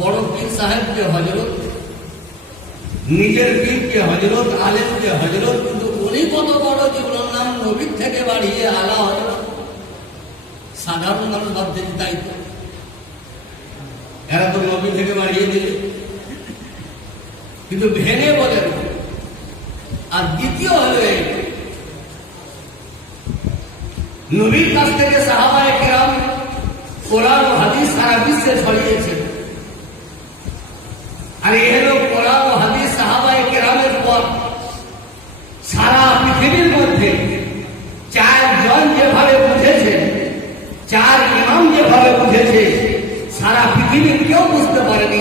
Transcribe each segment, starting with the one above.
বড় পীর সাহেবকে হজরত, নিজের পীরকে হজরত, আলেমকে হজরত, কিন্তু উনি কত বড় জীবন নাম নবীর থেকে বাড়িয়ে আলা হজরত। সাধারণ মানুষ ভাবছে তাই তো, এরা তো নবী থেকে বাড়িয়ে দিলে, কিন্তু ভেঙে বলেন। আর দ্বিতীয় হলো এই, নবীর কাছ থেকে সাহাবায়ে কেরাম কোরআন ও হাদিস সারা বিশ্বে ছড়িয়েছে। আর এ হলো কোরআন ও হাদিস সাহাবায়ে কেরামের পর সারা পৃথিবীর মধ্যে চারজন যেভাবে বুঝেছে, চার ইমাম যেভাবে বুঝেছে, সারা পৃথিবীর কেউ বুঝতে পারেনি।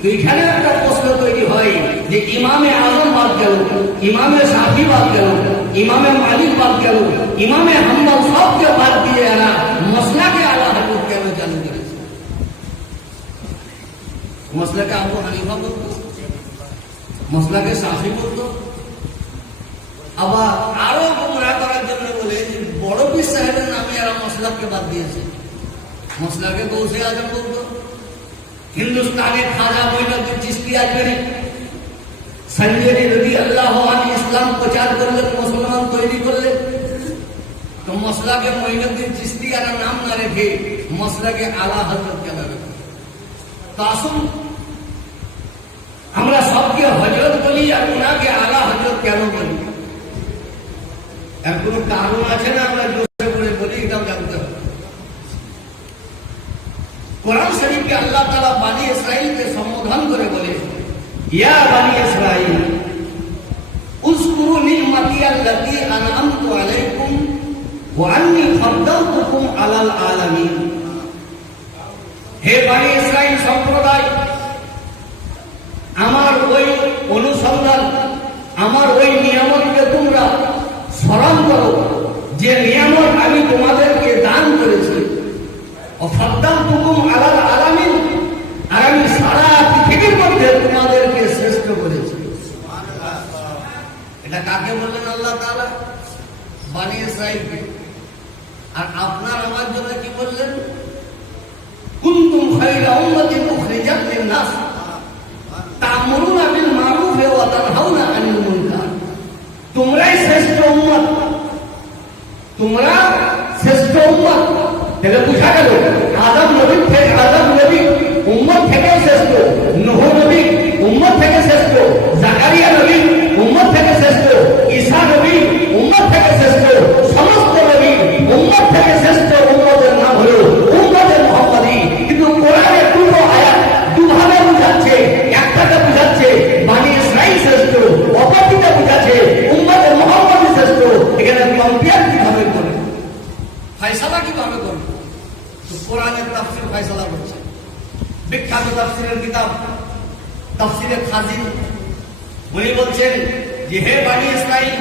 তো এখানে একটা প্রশ্ন তৈরি হয় যে ইমামে আজম বাদ গেল, ইমামে শাফি বাদ গেল, ইমামে মালিক বাদ গেল, ইমামে হাম্বল, সবকে বাদ দিয়ে এরা মসলাকে আলা হযরত কেন চালু করেছে? মসলাকে আবু হানিফা বলতো, মসলাকে শাফি বলতো। আবার আরো গুমরাহ করার জন্য বলে বড় পীর সাহেবের নামে এরা মসলাকে বাদ দিয়েছে, মসলাকে গৌসে আজম বলতো। হিন্দুস্তানে খাজা মঈনুদ্দিন চিশতি আজমেরি, সঞ্জয় রাদিয়াল্লাহু আনহু ইসলাম প্রচার করলেন, মুসলমান তৈরি করলেন। তো মসলাকে মঈনুদ্দিন চিশতি এর নাম না রেখে মসলাকে আলা হযরত কেন রেখে? তো আসুন আমরা সবকে হযরত বলি, আর ওনাকে আলা হযরত কেন বলি? এর কোনো কারণ আছে না? আমরা জোরে করে বলি, এটাও জানতে হবে। কোরআন শরীফে আল্লাহ তাআলা বানি ইসরাঈলকে সম্বোধন করে বলে, ইয়া বানি ইসরাঈল উযকুরু নি'মাতি আল্লাতী আন'আমতু আলাইকুম ওয়া আন্নী ফাদ্দালতুকুম আলাল আলামিন। হে বানি ইসরাঈল সম্প্রদায়, আমার ওই অনুসন্ধান, আমার ওই নিয়ামতকে তোমরা স্মরণ করো যে নিয়ামত আমি তোমাদেরকে দান করেছি। আলাল আলামিন, আর আমি সারা পৃথিবীর মধ্যে তোমাদেরকে শ্রেষ্ঠ করেছি। এটা কাকে বললেন আল্লাহ তাআলা? বানি ইসরাঈলকে। আর আপনার আমার জন্য কি বললেন? কুনতুম খায়রা উম্মাতিন উখরিজাত লিন-নাস তা'মুরুনা বিল মা'রুফ ওয়া তানহাউনা আনিল মুনকার। তোমরাই শ্রেষ্ঠ উম্মত, তোমরা শ্রেষ্ঠ উম্মত। তাহলে বুঝা গেল আদম নবী থেকে, আদম নবী উম্মত থেকে শ্রেষ্ঠ, নূহ নবী উম্মত থেকে শ্রেষ্ঠ, জাকারিয়া নবী উম্মত থেকে শ্রেষ্ঠ, ঈসা নবী উম্মত থেকে শ্রেষ্ঠ, সমস্ত নবী উম্মত থেকে শ্রেষ্ঠ। উম্মতের নাম হলো উম্মতে মুহাম্মাদী। কিন্তু কোরআনে দুটো আয়াত দুভাবে বুঝাচ্ছে, একটাতে বুঝাচ্ছে বানি ইসরাঈল শ্রেষ্ঠ, অপরটিতে বুঝাচ্ছে উম্মতে মুহাম্মাদী শ্রেষ্ঠ। এখানে কম্পেয়ার কিভাবে করবে, ফয়সালা কিভাবে করবে? কোরআনের তাফসীর ফয়সালা করছে। বিখ্যাত তাফসীরের কিতাব তাফসীরে খাজিন, উনি বলছেন যে হে বানি ইসরাঈল,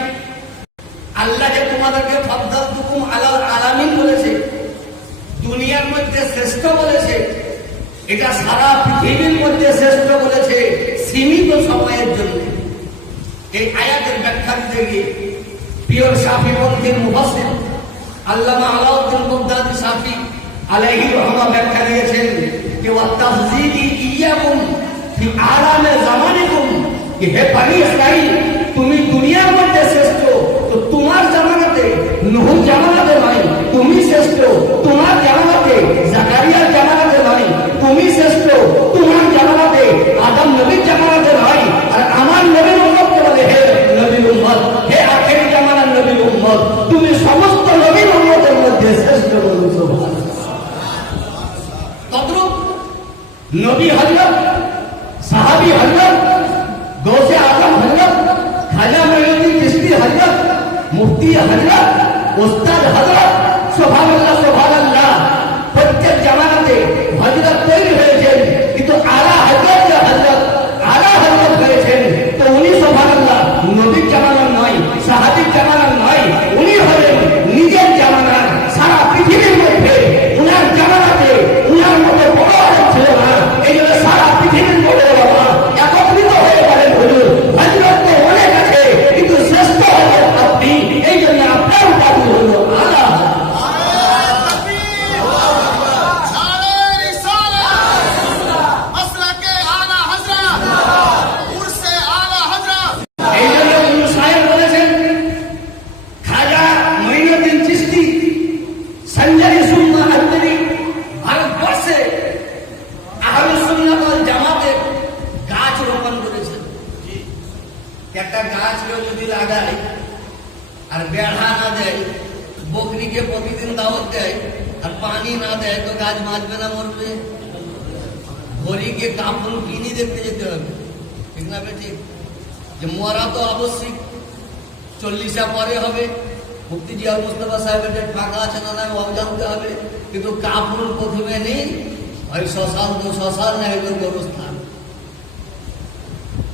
আল্লাহ যে তোমাদেরকে ফাদ্দালতুকুম আলাল আলামিন বলেছে, দুনিয়ার মধ্যে শ্রেষ্ঠ বলেছে, এটা সারা পৃথিবীর মধ্যে শ্রেষ্ঠ বলেছে সীমিত সময়ের জন্য। এই আয়াতের ব্যাখ্যা দিতে গিয়ে পিওর শাফি পন্থীর মুফাসসির আল্লামা আলাউদ্দিন বাগদাদী শাফি আলাইহি রাহমাতুল্লাহ ব্যাখ্যা দিয়েছেন যে ওয়া তাফযীলি ইয়াকুম ফি আলামে জামানিকুম, যে হে বানি ইসরাঈল, তুমি দুনিয়ার মধ্যে শ্রেষ্ঠ, তো তোমার জামানাতে, নূহ জামানাতে নয় তুমি শ্রেষ্ঠ, তোমার জামানাতে জাকারিয়ার জামানাতে নয় তুমি শ্রেষ্ঠ, তোমার জামানাতে আদম নবীর জামানাতে নয়। আর আমার নবীর উম্মতকে বলে হে নবীর উম্মত, হে আখিরি জামানার নবীর উম্মত, তুমি সমস্ত নবীর উম্মতের মধ্যে শ্রেষ্ঠ। বলুন সুবহানাল্লাহ। তদ্রূপ নবী হযরত, সাহাবী হযরত, গৌসে আজম হযরত, খাজা মঈনুদ্দিন চিশতি হযরত, মুফতি হযরত, উস্তাদ হযরত, সুবহানাল্লাহ সুবহানাল্লাহ, প্রত্যেক জামানাতে হযরত তৈরি হয়েছেন, কিন্তু আলা হযরত যে হযরত, আলা হযরত হয়েছেন, তো উনি সুবহানাল্লাহ নবীর জামানার নয়, সাহাবীর জামানার নয়, উনি হলেন নিজের জামানার। সারা পৃথিবীর মধ্যে উনার জামানাতে উনার মতো বড় আলেম ছিল না, এই জন্য সারা পৃথিবীর মধ্যে বাবা একত্রিত হয়ে বলেন হুজুর হযরত তো অনেক আছে, কিন্তু শ্রেষ্ঠ হলেন আপনি, এই জন্য আপনার উপাধি হলো আলা। দেয় আর বেড়া না দেয়, বকরিকে প্রতিদিন দাওয়াত দেয় আর পানি না দেয়, তো গাছ বাঁচবে না মরবে? ঘড়িকে কাপড় কিনি দেখতে যেতে হবে, ঠিক না বেটি? যে মরা তো অবশ্যই 40 পরে হবে, মুফতি জিয়াউল মুস্তাফা সাহেবের ডেট ফাঁকা আছে না নাই জানতে হবে, কিন্তু কাপড় প্রথমে নেই, ওই শ্মশান তো শ্মশান না হইল গোরস্থান।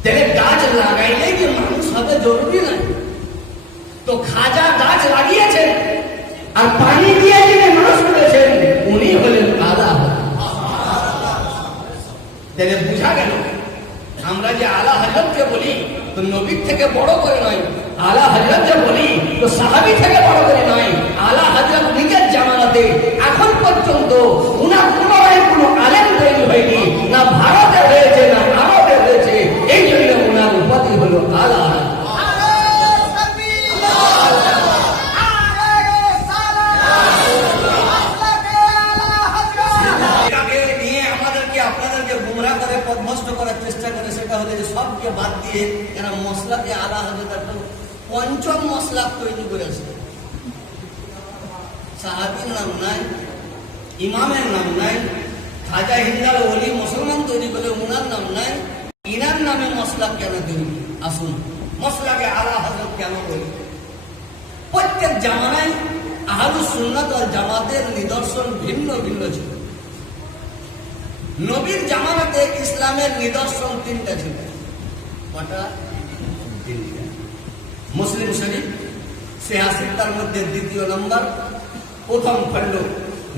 তাহলে গাছ লাগাইলে যে মানুষ হবে জরুরি নাই। তো খাজা গাছ লাগিয়েছেন আর পানি দিয়ে যিনি মানুষ করেছেন উনি হলেন আলা। তাহলে বুঝা গেল আমরা যে আলা হযরতকে বলি তো নবীর থেকে বড় করে নয়, আলা হযরত যে বলি তো সাহাবী থেকে বড় করে নয়। আলা হযরত নিজের জামানাতে এখন পর্যন্ত উনার পুনরায় কোনো আলেম তৈরি হয়নি, না ভারতে হয়েছে না আরবে হয়েছে, এই জন্য উনার উপাধি হলো আলা। সবকে বাদ দিয়ে এরা মশলাকে আলা হযরত পঞ্চম মশলা তৈরি করেছে। সাহাবীর নাম নাই, ইমামের নাম নাই, খাজা হিন্দাল ওলি মুসলমান তৈরি করে উনার নাম নাই, ইনার নামে মশলা কেন তৈরি? আসুন মশলাকে আলা হযরত কেন বলি? প্রত্যেক জামানায় আহলুস সুন্নাত ওয়াল জামাতের নিদর্শন ভিন্ন ভিন্ন ছিল। নবীর জামানাতে ইসলামের নিদর্শন 3টা ছিল। কটা? 3টা। মুসলিম শরীফ 86 তার মধ্যে 2য় নম্বর, প্রথম খণ্ড।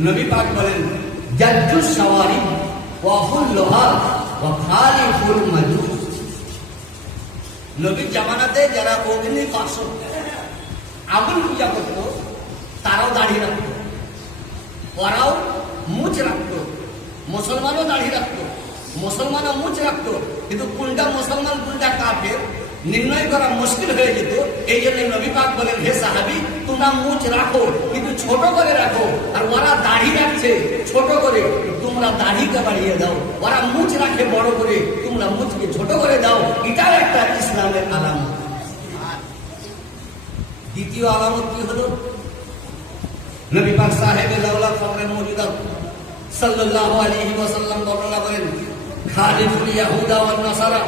নবী পাক বলেন জাজ্জুস শাওয়ারিব ওয়া হুল্লুহা ওয়া খালিফুল মাজুস। নবীর জামানাতে যারা অগ্নি উপাসক আগুন পূজা করত তারাও দাড়ি রাখত, ওরাও মুছ রাখত। মুসলমানও দাড়ি রাখত, মুসলমানও মুছ রাখত, কিন্তু কোনটা মুসলমান কোনটা কাফের নির্ণয় করা মুশকিল হয়ে যেত। এই জন্য নবী পাক বলেন হে সাহাবী তোমরা মুছ রাখো কিন্তু ছোট করে রাখো, আর ওরা দাড়ি রাখছে ছোট করে, তোমরা দাড়িকে বাড়িয়ে দাও। ওরা মুছ রাখে বড় করে, তোমরা মুছকে ছোট করে দাও। এটাও একটা ইসলামের আলামত। দ্বিতীয় আলামত কি হলো? নবী পাক সাহেবে লাউলা ফকরে মওজুদা সাল্লাল্লাহু আলাইহি ওয়াসাল্লাম বর্ণনা করেন খালিফুল ইয়াহুদা ওয়ান নাসারা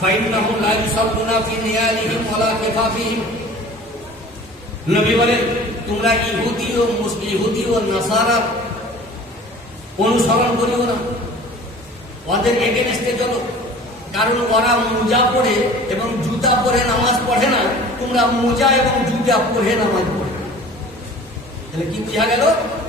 ফাইন্নাহুম লা ইউসাল্লুনা ফি নিয়ালিহিম ওয়ালা কিফাফিহিম। নবী বলেন তোমরা ইহুদি ও নাসারা অনুসরণ করিও না, ওদের এগেনস্টে চলো, কারণ ওরা মোজা পরে এবং জুতা পরে নামাজ পড়ে না, তোমরা মোজা এবং জুতা পরে নামাজ পড়ে। তাহলে কি বোঝা গেল?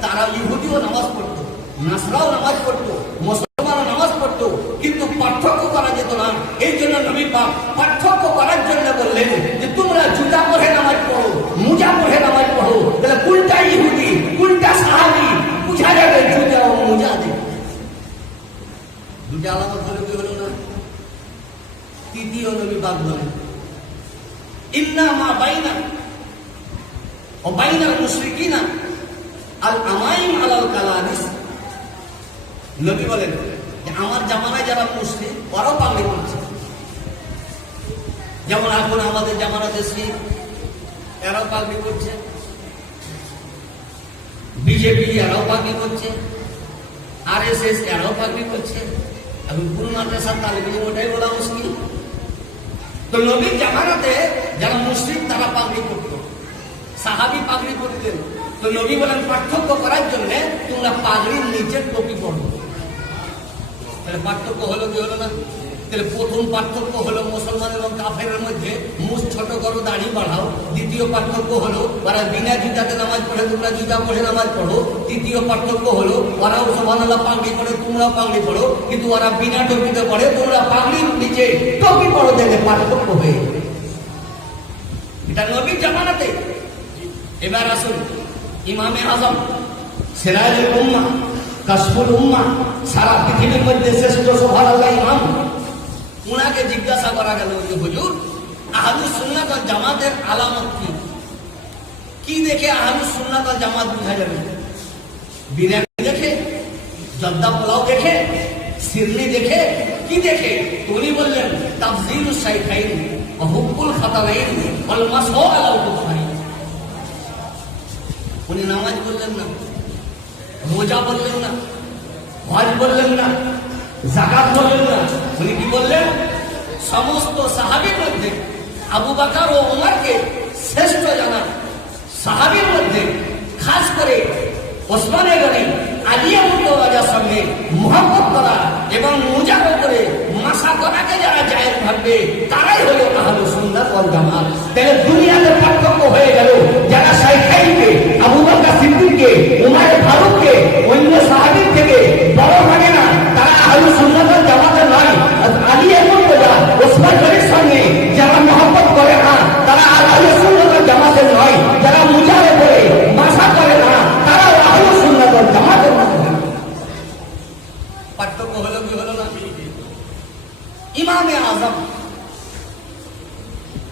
তারা ইহুদিও নামাজ পড়তো, নাসরাও নামাজ পড়তো, মুসলমানও নামাজ পড়তো, কিন্তু পার্থক্য করা যেত না। এই জন্য নবী পাক পার্থক্য করার জন্য বললেন যে তোমরা জুতা পরে নামাজ পড়ো, মোজা পরে নামাজ পড়ো। তাহলে কোনটা ইহুদি কোনটা সাহাবী বুঝা যাবে জুতা ও মোজা দেখে। দুটা আলামত হলো কি হলো না? তৃতীয় নবী পাক বলেন ইন্না মা বাইনা ও বাইনাল মুশরিকিনা আল আমাইম আলাল কালানিস। নবী বলেন যে আমার জামানায় যারা মুশরিক ওরাও পাগড়ি করছে, যেমন এখন আমাদের জামানাতে শিখ এরাও পাগড়ি করছে, বিজেপি এরাও পাগড়ি করছে, আরএসএস এরাও পাগড়ি করছে। এখন কোন মাদ্রাসার তালিম ওটাই বলা মুশকিল। তো নবীর জামানাতে যারা মুশরিক তারা পাগড়ি করত, সাহাবী পাগড়ি করতেন। তো নবী বলেন পার্থক্য করার জন্য তোমরা পাগড়ির নিচের টুপি পরো। তাহলে পার্থক্য হলো কি হলো না? তাহলে প্রথম পার্থক্য হলো মুসলমান এবং কাফেরের মধ্যে মুখ ছোট করো, দাড়ি বাড়াও। দ্বিতীয় পার্থক্য হলো ওরা বিনা জুতাতে নামাজ পড়ে, তোমরা জুতা পড়ে নামাজ পড়ো। তৃতীয় পার্থক্য হলো ওরাও সুবহানাল্লাহ পাগড়ি পড়ে, তোমরাও পাগড়ি পড়ো, কিন্তু ওরা বিনা টুপিতে পড়ে, তোমরা পাগড়ির নিচে টুপি পড়ো। দেখে পার্থক্য হয়ে এটা নবীর জামানাতে। এবার আসুন ইমামে আজম সিরাজুল উম্মাহ কাশফুল উম্মাহ, সারা পৃথিবীর মধ্যে শ্রেষ্ঠ সুবহানাল্লাহ ইমাম, উনাকে জিজ্ঞাসা করা গেল যে হুজুর আহলুস সুন্নাত ওয়াল জামাতের আলামত কি? কি দেখে আহলুস সুন্নাত ওয়াল জামাত বোঝা যাবে? বিরিয়ানি দেখে, জর্দা পোলাও দেখে, সিরনি দেখে, কি দেখে? উনি বললেন তাফজিলুস শাইখাইন হুব্বুল খাতানাইন ওয়াল মাসহু আলাল কুফাইন। উনি নামাজ বললেন না, রোজা বললেন না, হজ বললেন না, যাকাত বললেন না। উনি কি বললেন? সমস্ত সাহাবীর মধ্যে আবু বকর ও ওমরকে শ্রেষ্ঠ জানান, সাহাবীর মধ্যে খাস করে ওসমানে গনি আলী মুর্তজার সঙ্গে মুহাব্বত করা এবং মুজার করে মাসা করাকে যারা জায়েজ ভাববে তারাই হলো আহলুস সুন্নাত ওয়াল জামাত। তাহলে দুনিয়াতে পার্থক্য হয়ে গেল, যারা শাইখাইনকে আবু বকর সিদ্দিককে উমর ফারুককে অন্য সাহাবীর থেকে বড় মানে না, তারা আহলুস সুন্নাত ওয়াল জামাতের নয়। আলী মুর্তজা ওসমান গনির সঙ্গে যারা মুহাব্বত করে না তারা আহলুস সুন্নাত ওয়াল জামাতের নয়। যারা মুজারে করে মাসা করে না তারা আহলুস সুন্নাত ওয়াল জামাতের নয়। পার্থক্য হলো কি হলো না? ইমামে আজম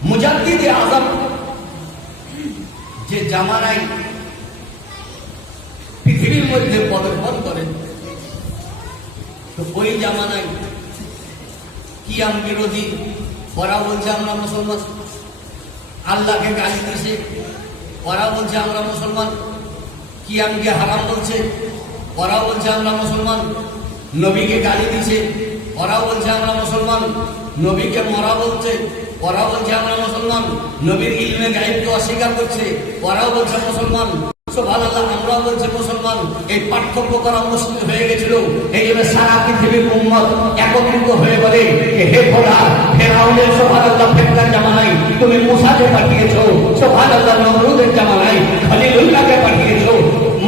মুজাদ্দিদে আজম যে জামানায় পৃথিবীর মধ্যে পদার্পণ করেন, তো ওই জামানায় কিয়াম বিরোধী ওরা বলছে আমরা মুসলমান, আল্লাহকে গালি দিছে ওরা বলছে আমরা মুসলমান, কিয়ামকে হারাম বলছে ওরা বলছে আমরা মুসলমান, নবীকে গালি দিছে ওরা বলছে আমরা মুসলমান, নবীকে মরা বলছে ওরা বলছে আমরা মুসলমান, নবীর ইলমে গায়েবকে অস্বীকার করছে ওরাও বলছে মুসলমান। সুবহানাল্লাহ, আমরাও বলছে মুসলমান। এই পার্থক্য করা মুশকিল হয়ে গেছিল। এই জন্য সারা পৃথিবীর উম্মত একত্রিত হয়ে বলে হে খোদা, ফেরাউনের সুবহানাল্লাহ ফেতনার জামানায় তুমি মুসাকে পাঠিয়েছো, সুবহানাল্লাহ নমরুদের জামানায় খলিলুল্লাহকে পাঠিয়েছো,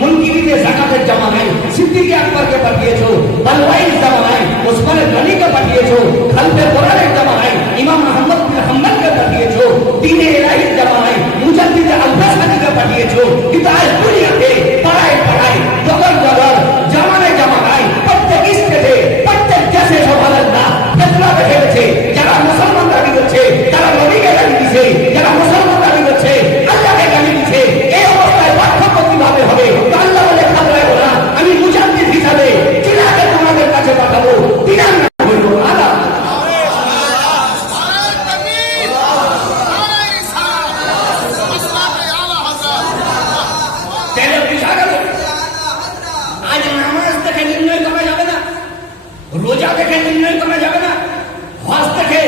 মুনকিরিদের যাকাতের জামানায় সিদ্দিক আকবরকে পাঠিয়েছো, বালওয়াইর জামানায় ওসমান গনিকে পাঠিয়েছো, খালফে কোরআনের জামানায় ইমাম আহমদ বিন হাম্বলকে পাঠিয়েছো, দ্বীনে ইলাহির জামানায় মুজাদ্দিদ আল-বাসরিকে পাঠিয়েছো। কিন্তু আজ দুনিয়াতে পাড়ায় পাড়ায় জগর জগর জামানায় জামানায় প্রত্যেক স্টেটে প্রত্যেক দেশে সুবহানাল্লাহ ফিতনা বেড়ে গেছে। যারা মুসলমান দাবি করছে তারা নবীকে গালি দিছে, যারা মুসলমান দাবি করছে আল্লাহকে গালি দিছে। এই অবস্থায় পার্থক্য কিভাবে হবে? আল্লাহ বলে খাবরায় ওরা আমি মুজাদ্দিদ হিসাবে তিনাকে তোমাদের কাছে পাঠাবো, তিনার নাম হলো আলা। আজ নামাজ দেখে নির্ণয় করা যাবে না, রোজা দেখে নির্ণয় করা যাবে না, হজ দেখে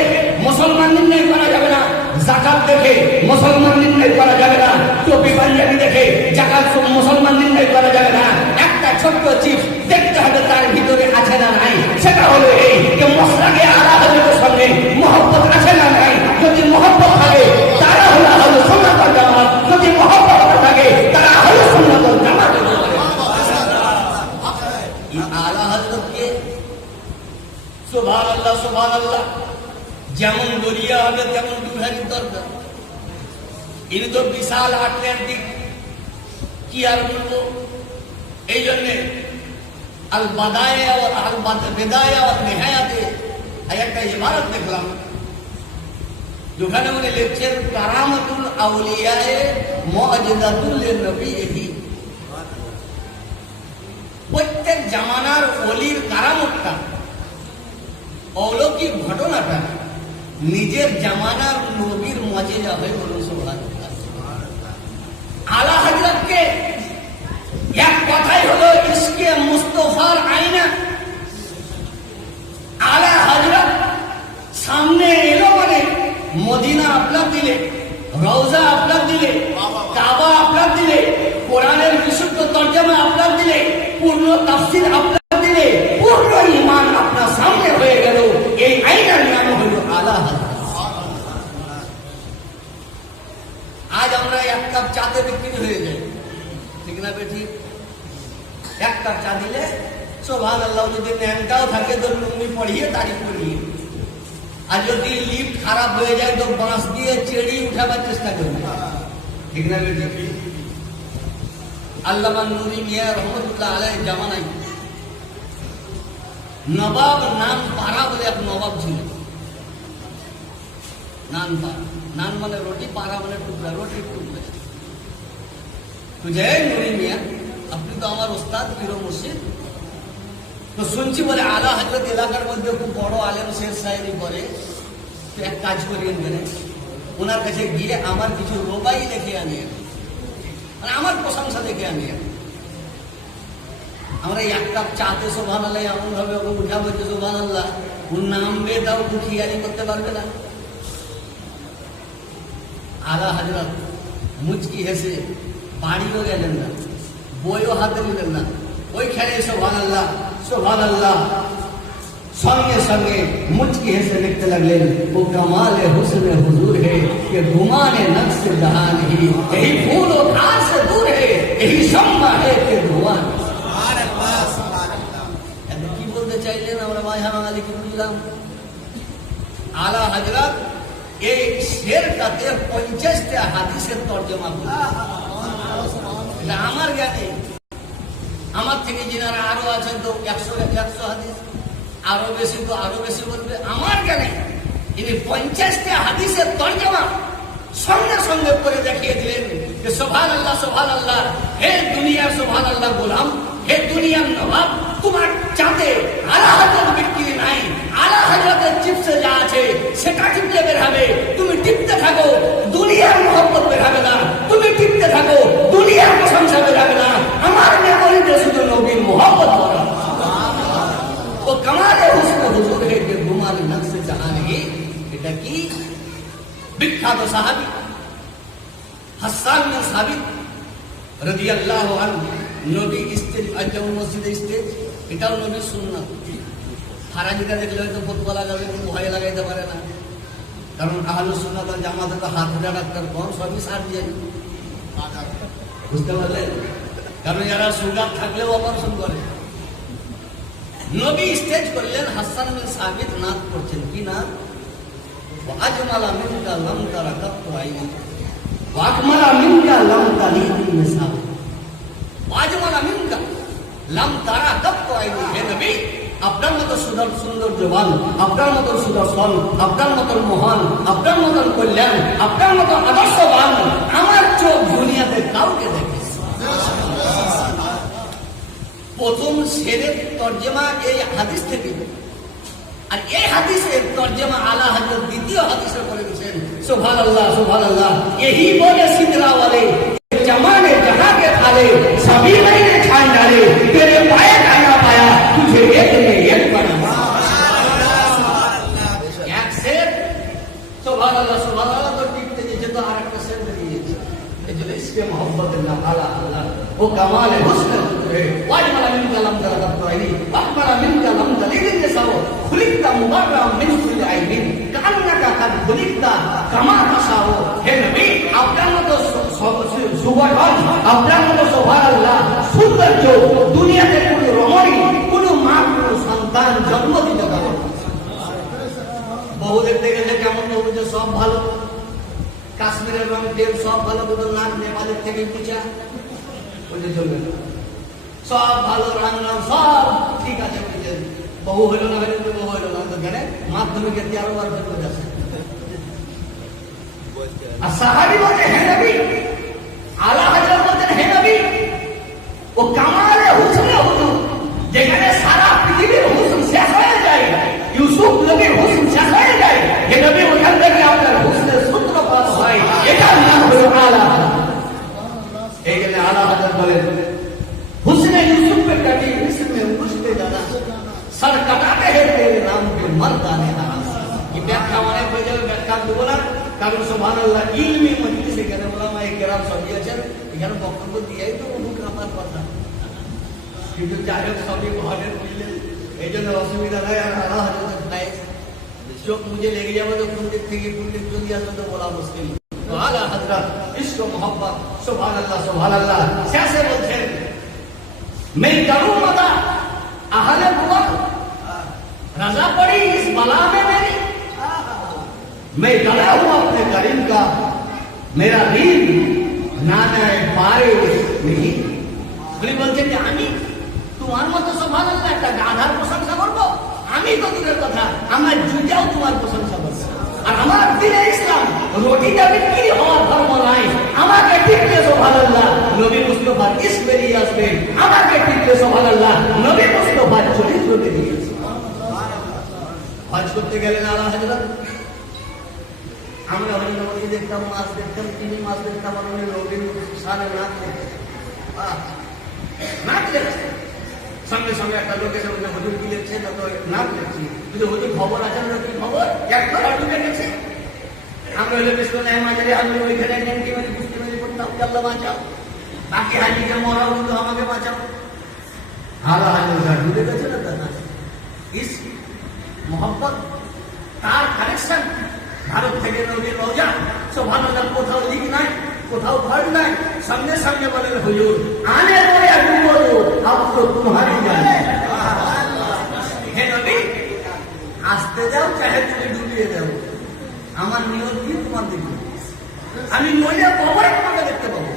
মুসলমান নির্ণয় করা যাবে না, যাকাত দেখে মুসলমান নির্ণয় করা যাবে না, টুপি পাঞ্জাবি দেখে যাকাত মুসলমান নির্ণয় করা যাবে না। একটা ছোট্ট চিজ দেখতে হবে তার ভিতরে আছে না নাই। সেটা হলো এই যে মসলাকে আলা হজরতের সঙ্গে মহব্বত আছে না নাই। যদি মহব্বত থাকে তারা হলো আহলুস সুন্নাত ওয়াল জামাত, যদি মহব্বত না থাকে তারা আহলুস সুন্নাত ওয়াল জামাত। আলা হযরতকে সুবহানাল্লাহ সুবহানাল্লাহ যেমন দরিয়া হবে তেমন দুধারি দরকার। ইনি তো বিশাল আটলান্টিক, কি আর বলবো। এই জন্যে আল বাদায়া ওয়া আল বিদায়া ওয়া নিহায়াতে একটা ইবারত দেখলাম, যেখানে উনি লিখছেন কারামাতুল আউলিয়ায়ে মুআজিজাতুল লিনবিয়্যিহি। প্রত্যেক জামানার ওলির কারামতটা, অলৌকিক ঘটনাটা নিজের জামানার নবীর মুআজিজা হয়ে বলুন সুবহানাল্লাহ। আলা হযরতকে এক কথাই হলো ইশকে মুস্তাফার আয়না। আলা হযরত সামনে এলো মানে মদিনা আপনার দিলে, রওজা আপনার দিলে, কাবা আপনার দিলে, কোরআনের বিশুদ্ধ তরজমা আপনার দিলে, পূর্ণ তাফসীর আপনার দিলে, পূর্ণ ঈমান আপনার সামনে হয়ে গেল। এই আয়নার নাম হলো আলা হযরত। আজ আমরা এক কাপ চাতে বিক্রি হয়ে যাই, ঠিক না বেঠি? এক কাপ চা দিলে সুবহানাল্লাহ, যদি ন্যাংটাও থাকে তো লুঙ্গি পড়িয়ে তারিফ করিয়ে, আর যদি লিফট খারাপ হয়ে যায় তো বাঁশ দিয়ে চেড়ি উঠাবার চেষ্টা করবে, ঠিক না বেঠি? আল্লামা নুরি মিয়া রহমতুল্লাহ আলাইহির জামানায় নবাব নান পাড়া বলে এক নবাব ছিল। নান পাড়া, নান মানে রুটি, পাড়া মানে টুকরা, রুটির টুকরা। তো জয় নুরি মিয়া, আপনি তো আমার ওস্তাদ পীর মুর্শিদ, তো শুনছি বলে আলা হযরত এলাকার মধ্যে খুব বড় আলেম শের শায়েরি করে, তো এক কাজ করিয়েন জানেন, ওনার কাছে গিয়ে আমার কিছু রোবাই দেখে আনিয়ে, মানে আমার প্রশংসা দেখে আনিয়ে। আমরা এক কাপ চাতে সুবহানাল্লাহ এমন ভাবে ওকে উঠা বলছে সুবহানাল্লাহ, ওর নাম বেয়ে দাও খুশিয়ারি করতে পারবে না। আলা হযরত মুচকি হেসে বাড়িও গেলেন না, বইও হাতে নিলেন না, ওইখানে সুবহানাল্লাহ সুবহানাল্লাহ সঙ্গে সঙ্গে মুচকি হেসে লিখতে লাগলেন, ও কমালে হুসনে হুজুর হে कि घुमाने नक्श जहान ही, यही फूल और घास से दूर है, यही शम्मा है कि धुआं। কি বলতে চাইলেন আমরা মাঝা বাঙালি কি বুঝলাম? আলা হযরত এই শেরটাতে 50টা হাদিসের তরজমা করেছেন। এটা আমার জ্ঞানে, আমার থেকে যিনারা আরো আছেন তো 100 হাদিস, আরো বেশি তো আরো বেশি বলবে। আমার জ্ঞানে ইনি 50টা হাদিসের তরজমা সঙ্গে সঙ্গে করে দেখিয়ে দিলেন যে সুবহানাল্লাহ সুবহানাল্লাহ, হে দুনিয়ার সুবহানাল্লাহ গোলাম, হে দুনিয়ার নবাব, তোমার চাঁদে আলা হযরত বিক্রি নাই, আলা হযরতের চিপসে যা আছে সেটা টিপলে বের হবে। তুমি টিপতে থাকো, দুনিয়ার মহব্বত বের হবে না। তুমি টিপতে থাকো, দুনিয়ার প্রশংসা বের হবে না। আমার মেমোরিতে শুধু নবীর মহব্বত হবে। ও কামালে হুসনে হুজুর হে कि घुमाने नक्श जहान ही। এটা কি? বিখ্যাত সাহাবী হাসান বিন সাবিত রাদিয়াল্লাহু আনহু, নবী স্টেজ যেমন মসজিদে স্টেজ, এটাও নবীর সুন্নাত। হারাজিটা দেখলে হয়তো ভোট বলা যাবে, কিন্তু ভয় লাগাইতে পারে না, কারণ আহলুস সুন্নাত ওয়াল জামাতে তো হাত ডাক্তার কোন সবই সার্জন, বুঝতে পারলেন? কারণ যারা সুগার থাকলেও অপারেশন করে। নবী স্টেজ করলেন, হাসান বিন সাবিত নাত করছেন, কি না? আজমালা মিনকা লাম তারা কাত্তু আইনি, ওয়াকমালা মিনকা লাম তালিদ নিসাব, আজমালা মিনকা লাম তারা কাত্তু আইনি। হে নবী, আপনার মতো সুন্দর জবান, আপনার মতো সুদর্শন, আপনার মতো মহান, আপনার মতো কল্যাণ, আপনার মতো আদর্শবান আমার চোখ দুনিয়াতে কাউকে দেখেছে। প্রথম শেরের তরজমা এই হাদিস থেকে, আর এই হাদিসের তরজমা আলা হযরত দ্বিতীয় হাদিসে করে দিয়েছেন। সুবহানাল্লাহ সুবহানাল্লাহ, यही बोले सिदरा वाले जमाने जहां के थाले, सभी मैंने छान डाले, तेरे पाए खाना पाया, तुझे एक ने एक बना। एक शेर सुबहानाल्लाह सुबहानाल्लाह तो टिकते जैसे तो आरक शेर दिए, जो इसके मोहब्बत अल्लाह आला अल्लाह वो कमाल है, हुस्न है, वाजमाला मिन कलम दरगत तोइनी, वहमाला मिन कलम दलील निसाओ, खुलिकता मुबर्रा मिन कुल आइबिन, कान्नाका कद खुलिकता कमा तशाओ। हे नबी, আপনার মতো সুবহান, আপনার মতো সুবহানাল্লাহ সৌন্দর্য দুনিয়াতে কোন রমণী, কোন মা, কোন সন্তান জন্ম দিতে পারে। বহু দেখতে গেলে কেমন বলছে সব ভালো, কাশ্মীরের রং দেব সব ভালো, কিন্তু নাক নেপালের থেকে পিছা বলতে চলবে না। সব ভালো, রং সব ঠিক আছে, বলছে বহু হইল না, হইল বহু হইল না, তো জানে মাধ্যমিকে 13 বার ফেল করে আসে। আর সাহাবী বলতে হে নবী, আলা হযরত বলতেন হে নবী, ও কামালে হুসনে হুজুর, যেখানে সারা পৃথিবীর হুসন শেষ হয়ে যায়, ইউসুফ নবীর হুসন শেষ হয়ে যায়, হে নবী ওখান থেকে আপনার হুসনের সূত্রপাত হয়, এটার নাম হলো আলা। এই জন্য আলা হযরত বলেন, হুসনে यूसुफ पे कटी इसमें मुझते जाना, सर कटाते हैं तेरे नाम पे मर्दाने नाम। ये व्याख्या অনেক হয়ে যাবে, ব্যাখ্যা দেব না, কারণ সুবহানাল্লাহ ইলমি মজলিসে গেলে ওলামায়ে কেরাম সব দিয়েছেন, এখানে বক্তব্য দিয়েই তো মুখ আমার কথা, কিন্তু যাই হোক সবই মহানের বললেন, এই জন্য অসুবিধা নাই। আর আলা হযরত ভাই চোখ মুझे লেগে যাবে তো কোন দিক থেকে কোন দিক চলে আসবে তো বলা মুশকিল। তো আলা হযরত ইশক মোহাম্মত সুবহানাল্লাহ সুবহানাল্লাহ শেষে বলছেন, मैं करूं मदा अहले बुआ, रजा पड़ी इस बला में मेरी, मैं डरा हूं अपने करीम का, मेरा दिल नाना पाए नहीं। বলি বলছেন যে আমি তোমার মতো সুবহানাল্লাহ একটা গাধার প্রশংসা করবো? আমি তো দূরের কথা, আমার জুজাও তোমার প্রশংসা করছে। আর আমার দিনে ইসলাম রুটিটা বিক্রি হওয়ার ধর্ম নাই। আমাকে টিকলে সুবহানাল্লাহ নবী মুস্তাফার ইশক বেরিয়ে আসবে, আমাকে টিকলে সুবহানাল্লাহ নবী মুস্তাফার চরিত্র বেরিয়ে আসবে। হজ করতে গেলেন আলা হযরত, দেখতাম, মাছ দেখতাম, তিনি মাছ দেখতাম, আর উনি নদীর সারে নাক দেখতেন। নাক দেখছে, সঙ্গে সঙ্গে একটা লোক এসে বলছে হুজুর কি লিখছে, না তো নাক দেখছি। কিন্তু হুজুর খবর আছে না, কি খবর? একবার ঢুকে গেছে। আমরা হলে বেশ করে মাঝারি আমি ওইখানে নেনকি মানে বুঝতে পেরে করতাম, আল্লাহ বাঁচাও, বাকি হাজিকে মরাও কিন্তু আমাকে বাঁচাও। হারা হাজি ঢুকে গেছে না, তার ইস মোহাম্মদ, তার কানেকশন ভারত থেকে নদীর রোজা সুবহানাল্লাহ, কোথাও লিক নাই, কোথাও ঘর নাই, সামনে সামনে বলেন হুজুর আনে রোয়া ডুবো দো আপ তো তোমারি জানে। হে নবী, আসতে যাও চাহে তুমি ডুবিয়ে দাও, আমার নিয়ত কি তোমার দিকে, আমি মরে কবরে তোমাকে দেখতে পাবো,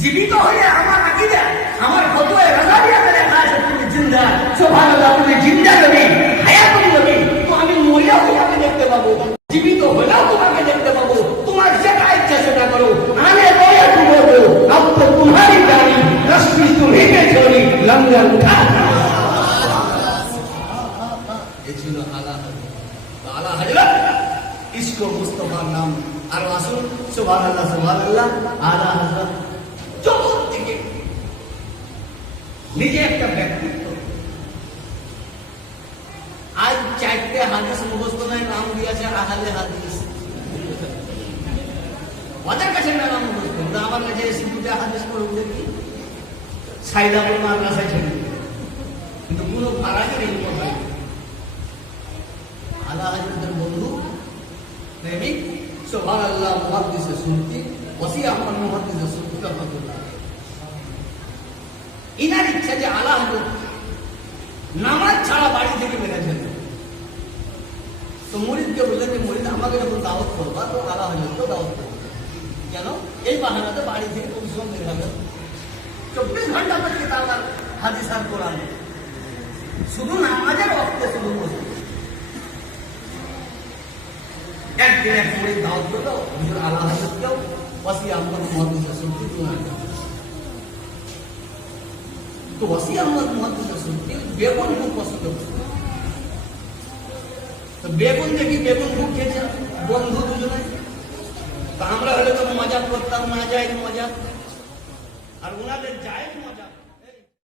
জীবিত হয়ে আমার আকীদা আমার ফতোয়ায়ে রাজাবিয়াতে লেখা আছে তুমি জিন্দা। সুবহানাল্লাহ, তুমি জিন্দা নবী, হায়াতুন নবী, তো আমি মরে তোমাকে দেখতে পাবো, জীবিত হলেও তোমাকে দেখতে পাবো, তোমার যেটা ইচ্ছা সেটা করো। আনে রোয়া ডুবো দো আপ তো তোমারি জানি, রশ্মি तुम्ही के छोड़ी लंगर उठा। ये ছিল আলা হযরত। আলা হযরত इसको मुस्तफा नाम আর রাসূল সুবহানাল্লাহ সুবহানাল্লাহ। আলা হযরত জগৎ থেকে নিজে একটা ব্যক্তিত্ব। আজ চারটে হাদিস মুখস্থ নাই, নাম দিয়েছে আহলে হাদিস। ওদের কাছে নাম মুখস্থ, আমার কাছে এসে দুটা হাদিস পড়ে দেখি সাইদাপুর মাদ্রাসায় ছিল, কিন্তু কোনো ফারাকের এই কথাই। আলা হযরতের বন্ধু প্রেমিক সুবহানাল্লাহ মুহাদ্দিসে সুন্নি ওসি আহমদ মুহাদ্দিসে সুন্নি রহমাতুল্লাহ, ইনার ইচ্ছা যে আলা হযরত নামাজ ছাড়া বাড়ি থেকে বেরোচ্ছেন। তো মুরিদকে বললেন যে মুরিদ আমাকে যখন দাওয়াত করবা তো আলা হযরতকেও দাওয়াত করবে, কেন এই বাহানাতে বাড়ি থেকে পরিশ্রম বের হবে, 24 ঘন্টা পর কিতাব আর হাদিস আর কোরআন, শুধু নামাজের ওয়াক্তে শুধু বসে। একদিন এক মুরিদ দাওয়াত করলো হুজুর আলা হযরতকেও ওসি আহমদ মুহাদ্দিসে সুন্নি দুনিয়া। তো ওসি আহমদ মুহাদ্দিসে সুন্নি বেগুন খুব পছন্দ করত। তো বেগুন দেখি বেগুন খুব খেয়েছে বন্ধু দুজনে। তো আমরা হলে তো মজা করতাম, না যাই মজা, আর ওনাদের যায় মজা।